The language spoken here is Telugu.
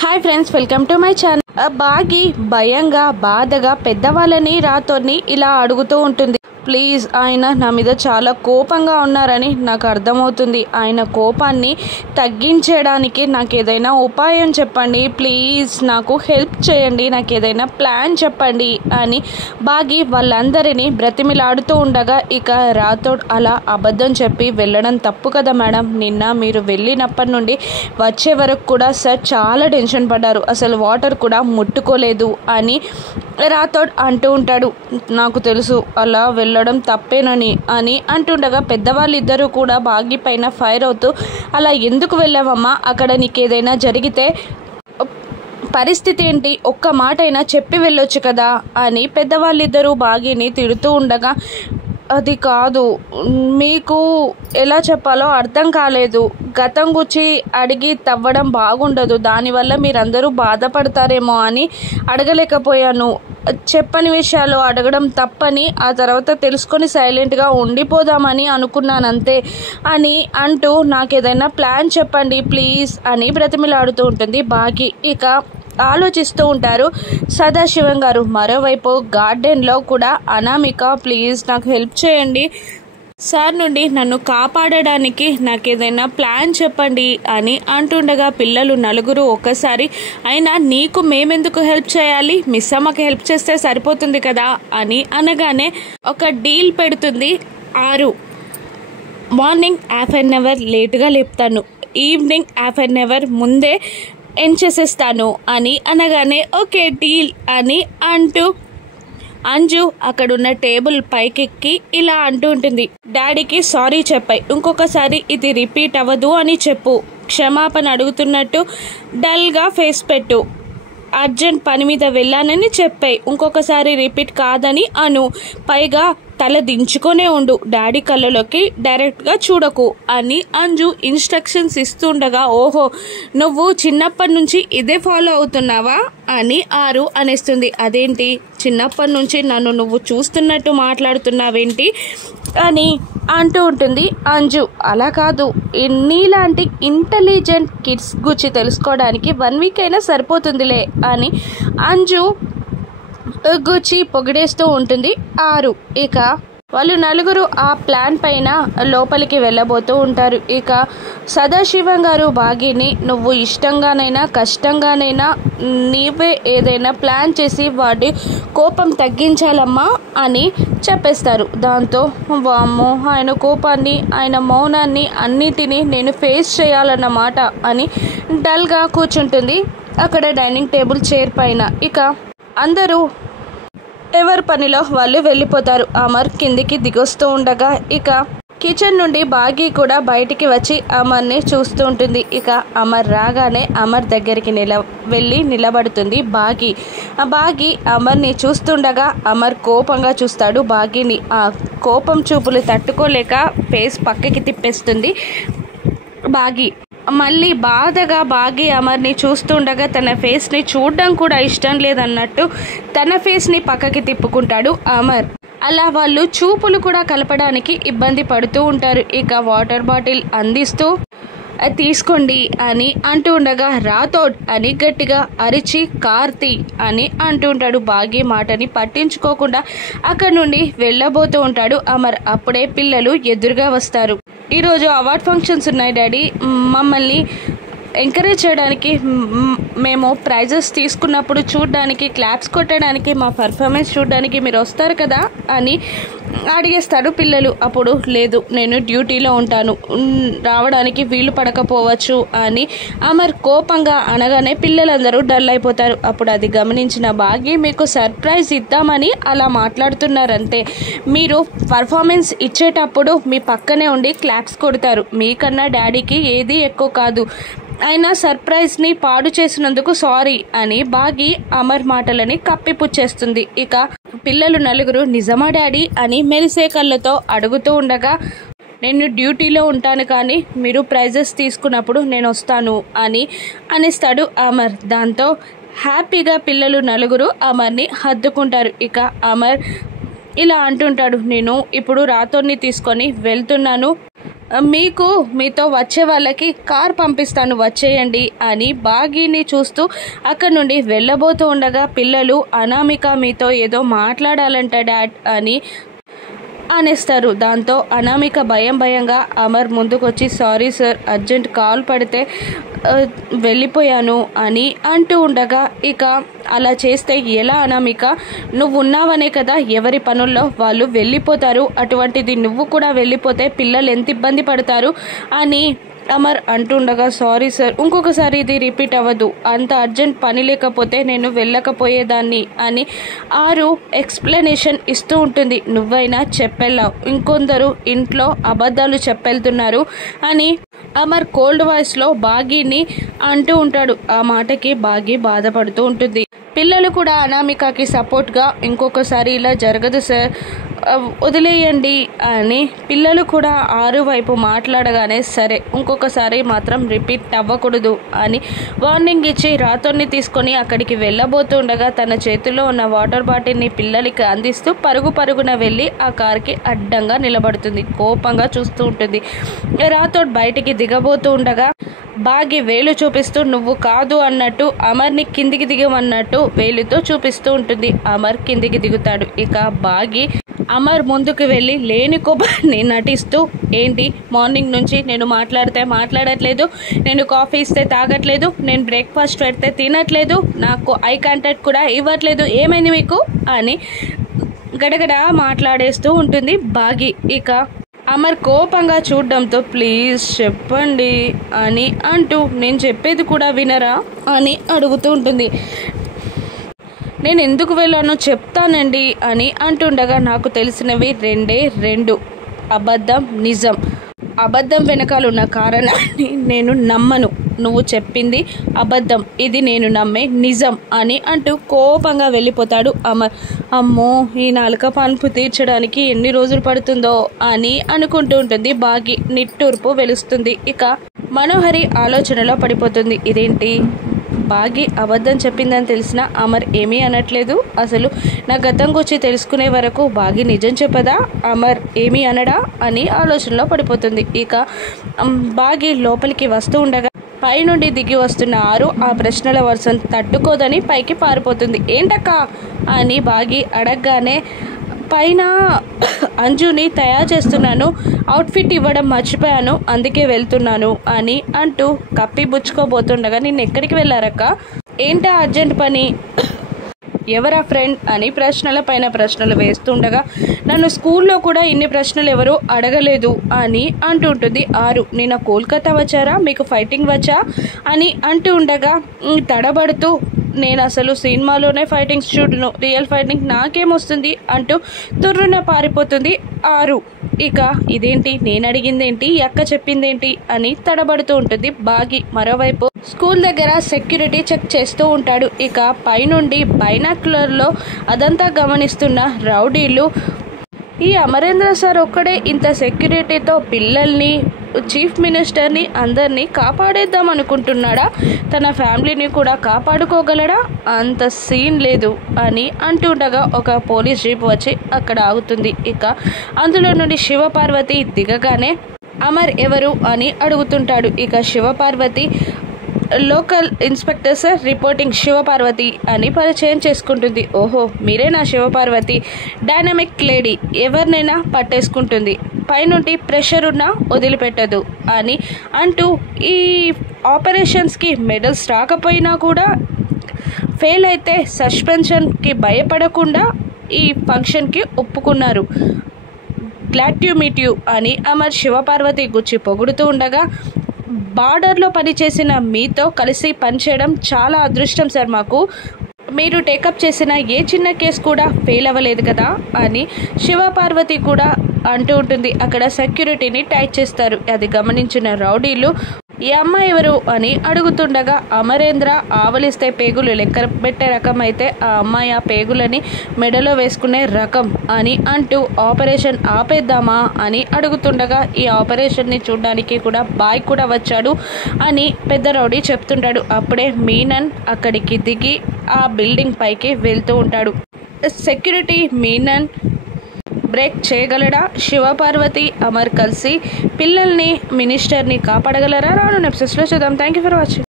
Hi friends, welcome to my channel. బాగి భయంగా బాధగా పెద్దవాళ్ళని రాతోని ఇలా అడుగుతూ ఉంటుంది. ప్లీజ్, ఆయన నా మీద చాలా కోపంగా ఉన్నారని నాకు అర్థమవుతుంది. ఆయన కోపాన్ని తగ్గించడానికి నాకు ఏదైనా ఉపాయం చెప్పండి. ప్లీజ్ నాకు హెల్ప్ చేయండి, నాకు ఏదైనా ప్లాన్ చెప్పండి అని బాగి వాళ్ళందరినీ బ్రతిమిలాడుతూ ఉండగా ఇక రాథోడ్ అలా అబద్ధం చెప్పి వెళ్ళడం తప్పు కదా మేడం. నిన్న మీరు వెళ్ళినప్పటి నుండి వచ్చే వరకు కూడా సార్ చాలా టెన్షన్ పడ్డారు, అసలు వాటర్ కూడా ముట్టుకోలేదు అని రాథోడ్ అంటూ ఉంటాడు. నాకు తెలుసు అలా వెళ్ళడం తప్పేనని అని అంటుండగా పెద్దవాళ్ళిద్దరూ కూడా బాగి పైన ఫైర్ అవుతూ, అలా ఎందుకు వెళ్ళావమ్మా, అక్కడ నీకేదైనా జరిగితే పరిస్థితి ఏంటి, ఒక్క మాట అయినా చెప్పి వెళ్ళొచ్చు కదా అని పెద్దవాళ్ళిద్దరూ బాగిని తిడుతూ ఉండగా, అది కాదు, మీకు ఎలా చెప్పాలో అర్థం కాలేదు, గతం గురించి అడిగి తవ్వడం బాగుండదు, దానివల్ల మీరందరూ బాధపడతారేమో అని అడగలేకపోయాను, చెప్పని విషయాలు అడగడం తప్పని ఆ తర్వాత తెలుసుకొని సైలెంట్గా ఉండిపోదామని అనుకున్నానంతే అని అంటూ నాకు ఏదైనా ప్లాన్ చెప్పండి ప్లీజ్ అని బ్రతిమిలాడుతూ ఉంటుంది బాగి. ఇక ఆలోచిస్తూ ఉంటారు సదాశివం గారు. మరోవైపు గార్డెన్లో కూడా అనామిక, ప్లీజ్ నాకు హెల్ప్ చేయండి, సార్ నుండి నన్ను కాపాడడానికి నాకు ఏదైనా ప్లాన్ చెప్పండి అని అంటుండగా పిల్లలు నలుగురు ఒక్కసారి, అయినా నీకు మేమెందుకు హెల్ప్ చేయాలి, మిస్ అమ్మకి హెల్ప్ చేస్తే సరిపోతుంది కదా అని అనగానే ఒక డీల్ పెడుతుంది ఆరు. మార్నింగ్ హాఫ్ అన్ అవర్ లేటుగా లేపుతాను, ఈవినింగ్ హాఫ్ అన్ అవర్ ముందే ఎండ్ చేసేస్తాను అని అనగానే ఓకే డీల్ అని అంటూ అంజు అక్కడున్న టేబుల్ పైకెక్కి ఇలా అంటూ ఉంటుంది, డాడీకి సారీ చెప్పాయి, ఇంకొకసారి ఇది రిపీట్ అవ్వదు అని చెప్పు, క్షమాపణ అడుగుతున్నట్టు డల్గా ఫేస్ పెట్టు, అర్జెంట్ పని మీద వెళ్ళానని చెప్పాయి, ఇంకొకసారి రిపీట్ కాదని అను, పైగా తల దించుకొనే ఉండు, డాడీ కళ్ళలోకి డైరెక్ట్గా చూడకు అని అంజు ఇన్స్ట్రక్షన్స్ ఇస్తుండగా, ఓహో నువ్వు చిన్నప్పటి నుంచి ఇదే ఫాలో అవుతున్నావా అని ఆరు అనేస్తుంది. అదేంటి, చిన్నప్పటి నుంచి నన్ను నువ్వు చూస్తున్నట్టు మాట్లాడుతున్నావేంటి అని అంటూ ఉంటుంది అంజు. అలా కాదు, నీలాంటి ఇంటెలిజెంట్ కిడ్స్ గురించి తెలుసుకోవడానికి 1 వీక్ అయినా సరిపోతుందిలే అని అంజు గుచ్చి పొగిడేస్తూ ఉంటుంది ఆరు. ఇక వాళ్ళు నలుగురు ఆ ప్లాన్ పైన లోపలికి వెళ్ళబోతూ ఉంటారు. ఇక సదాశివం గారు బాగిని, నువ్వు ఇష్టంగానైనా కష్టంగానైనా నీవే ఏదైనా ప్లాన్ చేసి వాడి కోపం తగ్గించాలమ్మా అని చెప్పేస్తారు. దాంతో వామ్మో, ఆయన కోపాన్ని ఆయన మౌనాన్ని అన్నిటినీ నేను ఫేస్ చేయాలన్నమాట అని డల్గా కూర్చుంటుంది అక్కడ డైనింగ్ టేబుల్ చైర్ పైన. ఇక అందరూ ఎవరి పనిలో వాళ్ళు వెళ్ళిపోతారు. అమర్ కిందికి దిగొస్తూ ఉండగా ఇక కిచెన్ నుండి బాగి కూడా బయటికి వచ్చి అమర్ని చూస్తూ ఉంటుంది. ఇక అమర్ రాగానే అమర్ దగ్గరికి వెళ్ళి నిలబడుతుంది బాగి. ఆ బాగి అమర్ని చూస్తుండగా అమర్ కోపంగా చూస్తాడు బాగిని. ఆ కోపం చూపులు తట్టుకోలేక ఫేస్ పక్కకి తిప్పేస్తుంది బాగి. మళ్ళీ బాధగా బాగి అమర్ని చూస్తుండగా తన ఫేస్ని చూడడం కూడా ఇష్టం లేదన్నట్టు తన ఫేస్ని పక్కకి తిప్పుకుంటాడు అమర్. అలా వాళ్ళు చూపులు కూడా కలపడానికి ఇబ్బంది పడుతూ ఉంటారు. ఇక వాటర్ బాటిల్ అందిస్తూ తీసుకోండి అని అంటూ ఉండగా రాథోడ్ అని గట్టిగా అరిచి కార్తీ అని అంటూ ఉంటాడు. బాగి మాటని పట్టించుకోకుండా అక్కడి నుండి వెళ్ళబోతూ ఉంటాడు అమర్. అప్పుడే పిల్లలు ఎదురుగా వస్తారు. ఈరోజు అవార్డ్ ఫంక్షన్స్ ఉన్నాయి డాడీ, మమ్మల్ని ఎంకరేజ్ చేయడానికి, మేము ప్రైజెస్ తీసుకున్నప్పుడు చూడడానికి, క్లాప్స్ కొట్టడానికి, మా పర్ఫార్మెన్స్ చూడడానికి మీరు వస్తారు కదా అని అడిగేస్తారు పిల్లలు. అప్పుడు లేదు, నేను డ్యూటీలో ఉంటాను, రావడానికి వీలు పడకపోవచ్చు అని అమర్ కోపంగా అనగానే పిల్లలందరూ డల్ అయిపోతారు. అప్పుడు అది గమనించిన బాగి, మీకు సర్ప్రైజ్ ఇద్దామని అలా మాట్లాడుతున్నారంతే, మీరు పర్ఫార్మెన్స్ ఇచ్చేటప్పుడు మీ పక్కనే ఉండి క్లాప్స్ కొడతారు, మీకన్నా డాడీకి ఏది ఎక్కువ కాదు, అయినా సర్ప్రైజ్ని పాడు చేసినందుకు సారీ అని బాగి అమర్ మాటలని కప్పిపుచ్చేస్తుంది. ఇక పిల్లలు నలుగురు నిజమా డాడీ అని మెరిసే కళ్ళతో అడుగుతూ ఉండగా, నేను డ్యూటీలో ఉంటాను కానీ మీరు ప్రైజెస్ తీసుకున్నప్పుడు నేను వస్తాను అని అనేస్తాడు అమర్. దాంతో హ్యాపీగా పిల్లలు నలుగురు అమర్ని హత్తుకుంటారు. ఇక అమర్ ఇలా అంటుంటాడు, నేను ఇప్పుడు రాథోడ్ని తీసుకొని వెళ్తున్నాను, మీకు మీతో వచ్చే వాళ్ళకి కార్ పంపిస్తాను వచ్చేయండి అని బాగీని చూస్తూ అక్కడ నుండి వెళ్ళబోతూ ఉండగా పిల్లలు అనామిక మీతో ఏదో మాట్లాడాలంట డాడ్ అని అనేస్తారు. దాంతో అనామిక భయంగా అమర్ ముందుకొచ్చి సారీ సార్ అర్జెంట్ కాల్ పడితే వెళ్ళిపోయాను అని అంటూ ఉండగా ఇక అలా చేస్తే ఎలా అనామిక, నువ్వు ఉన్నావనే కదా ఎవరి పనుల్లో వాళ్ళు వెళ్ళిపోతారు, అటువంటిది నువ్వు కూడా వెళ్ళిపోతే పిల్లలు ఎంత ఇబ్బంది పడతారు అని అమర్ అంటుండగా సారీ సార్ ఇంకొకసారి ఇది రిపీట్ అవ్వదు, అంత అర్జెంట్ పని లేకపోతే నేను వెళ్ళకపోయేదాన్ని అని ఆరు ఎక్స్ప్లెనేషన్ ఇస్తూ ఉంటుంది. నువ్వైనా చెప్పెళ్ళావు, ఇంకొందరు ఇంట్లో అబద్ధాలు చెప్పెళ్తున్నారు అని అమర్ కోల్డ్ వాయిస్లో బాగీని అంటూ ఉంటాడు. ఆ మాటకి బాగీ బాధపడుతూ ఉంటుంది. పిల్లలు కూడా అనామికకి సపోర్ట్గా ఇంకొకసారి ఇలా జరగదు సార్ వదిలేయండి అని పిల్లలు కూడా ఆరు వైపు మాట్లాడగానే సరే ఇంకొకసారి మాత్రం రిపీట్ అవ్వకూడదు అని వార్నింగ్ ఇచ్చి రాతోని తీసుకొని అక్కడికి వెళ్ళబోతుండగా తన చేతిలో ఉన్న వాటర్ బాటిల్ని పిల్లలకి అందిస్తూ పరుగున వెళ్ళి ఆ కార్కి అడ్డంగా నిలబడుతుంది. కోపంగా చూస్తూ ఉంటుంది. రాతోడ్ బయటికి దిగబోతూ ఉండగా బాగి వేలు చూపిస్తూ నువ్వు కాదు అన్నట్టు అమర్ని కిందికి దిగమన్నట్టు వేలుతో చూపిస్తూ ఉంటుంది. అమర్ కిందికి దిగుతాడు. ఇక బాగి అమర్ ముందుకు వెళ్ళి లేని కోపాన్ని నటిస్తూ ఏంటి మార్నింగ్ నుంచి నేను మాట్లాడట్లేదు, నేను కాఫీ ఇస్తే తాగట్లేదు, నేను బ్రేక్ఫాస్ట్ పెడితే తినట్లేదు, నాకు ఐ కాంటాక్ట్ కూడా ఇవ్వట్లేదు, ఏమైంది మీకు అని గడగడ మాట్లాడేస్తూ ఉంటుంది బాగి. ఇక అమర్ కోపంగా చూడడంతో ప్లీజ్ చెప్పండి అని అంటూ నేను చెప్పేది కూడా వినరా అని అడుగుతూ ఉంటుంది. నేను ఎందుకు వెళ్ళానో చెప్తానండి అని అంటుండగా నాకు తెలిసినవి రెండు అబద్ధం నిజం. అబద్ధం వెనకాలన్న కారణాన్ని నేను నమ్మను, నువ్వు చెప్పింది అబద్ధం, ఇది నేను నమ్మే నిజం అని అంటూ కోపంగా వెళ్ళిపోతాడు అమర్. అమ్మో ఈ నాలుక పనుపు తీర్చడానికి ఎన్ని రోజులు పడుతుందో అని అనుకుంటూ ఉంటుంది బాగి. నిట్టూర్పు వెలుస్తుంది. ఇక మనోహరి ఆలోచనలో పడిపోతుంది. ఇదేంటి బాగి అబద్ధం చెప్పిందని తెలిసిన అమర్ ఏమీ అనట్లేదు, అసలు నా గతం గురించి తెలుసుకునే వరకు బాగి నిజం చెప్పదా, అమర్ ఏమీ అనడా అని ఆలోచనలో పడిపోతుంది. ఇక బాగి లోపలికి వస్తూ ఉండగా పైనుండి దిగి వస్తున్న ఆరు ఆ ప్రశ్నల వర్షం తట్టుకోదని పైకి పారిపోతుంది. ఏంటక్క అని బాగి అడగగానే పైన అంజుని తయారు చేస్తున్నాను, అవుట్ఫిట్ ఇవ్వడం మర్చిపోయాను, అందుకే వెళ్తున్నాను అని అంటూ కప్పి బుచ్చుకోబోతుండగా నిన్న ఎక్కడికి వెళ్ళారక్క, ఏంటా అర్జెంట్ పని, ఎవరా ఫ్రెండ్ అని ప్రశ్నల పైన ప్రశ్నలు వేస్తుండగా నన్ను స్కూల్లో కూడా ఇన్ని ప్రశ్నలు ఎవరు అడగలేదు అని అంటుంటుంది ఆరు. నిన్న కోల్కతా వచ్చారా, మీకు ఫైటింగ్ వచ్చా అని అంటూ ఉండగా తడబడుతూ నేను అసలు సినిమాలోనే ఫైటింగ్స్ చూడను, రియల్ ఫైటింగ్ నాకేమొస్తుంది అంటూ తుర్రున పారిపోతుంది ఆరు. ఇక ఇదేంటి నేను అడిగిందేంటి అక్క చెప్పిందేంటి అని తడబడుతూ ఉంటుంది బాగి. మరోవైపు స్కూల్ దగ్గర సెక్యూరిటీ చెక్ చేస్తూ ఉంటాడు. ఇక పైనుండి బైనాక్యులర్లో అదంతా గమనిస్తున్న రౌడీలు ఈ అమరేంద్ర సార్ ఒక్కడే ఇంత సెక్యూరిటీతో పిల్లల్ని చీఫ్ మినిస్టర్ని అందరినీ కాపాడేద్దాం అనుకుంటున్నాడా, తన ఫ్యామిలీని కూడా కాపాడుకోగలడా, అంత సీన్ లేదు అని అంటుండగా ఒక పోలీస్ జీప్ వచ్చి అక్కడ ఆగుతుంది. ఇక అందులో నుండి శివపార్వతి దిగగానే అమర్ ఎవరు అని అడుగుతుంటాడు. ఇక Shivaparvati local inspector sir reporting Shivaparvati అని పరిచయం చేసుకుంటుంది. ఓహో మీరే నా శివపార్వతి, డైనమిక్ లేడీ, ఎవరినైనా పట్టేసుకుంటుంది, పైనుండి ప్రెషర్ ఉన్నా వదిలిపెట్టదు అని అంటూ ఈ ఆపరేషన్స్కి మెడల్స్ రాకపోయినా కూడా ఫెయిల్ అయితే సస్పెన్షన్కి భయపడకుండా ఈ ఫంక్షన్కి ఒప్పుకున్నారు, గ్లాడ్ టు మీట్ యూ అని అమర్ శివపార్వతి గుచ్చి పొగుడుతూ ఉండగా బార్డర్లో పనిచేసిన మీతో కలిసి పనిచేయడం చాలా అదృష్టం సార్ మాకు, మీరు టేకప్ చేసిన ఏ చిన్న కేసు కూడా ఫెయిల్ అవ్వలేదు కదా అని శివపార్వతి కూడా అంటూ ఉంటుంది. అక్కడ సెక్యూరిటీని టైట్ చేస్తారు. అది గమనించిన రౌడీలు ఈ అమ్మాయి ఎవరు అని అడుగుతుండగా అమరేంద్ర ఆవలిస్తే పేగులు లెక్క పెట్టే రకం అయితే ఆ అమ్మాయి ఆ పేగులని మెడలో వేసుకునే రకం అని అంటూ ఆపరేషన్ ఆపేద్దామా అని అడుగుతుండగా ఈ ఆపరేషన్ని చూడడానికి కూడా బాయ్ కూడా వచ్చాడు అని పెద్ద రౌడీ చెప్తుంటాడు. అప్పుడే మీనన్ అక్కడికి దిగి ఆ బిల్డింగ్ పైకి వెళ్తూ ఉంటాడు. సెక్యూరిటీ మీనన్ బ్రేక్ చేయగలడా? శివపార్వతి అమర్ కలిసి పిల్లల్ని మినిస్టర్ని కాపాడగలరా? రాను ఎపిసోడ్స్లో చూద్దాం. Thank you for watching.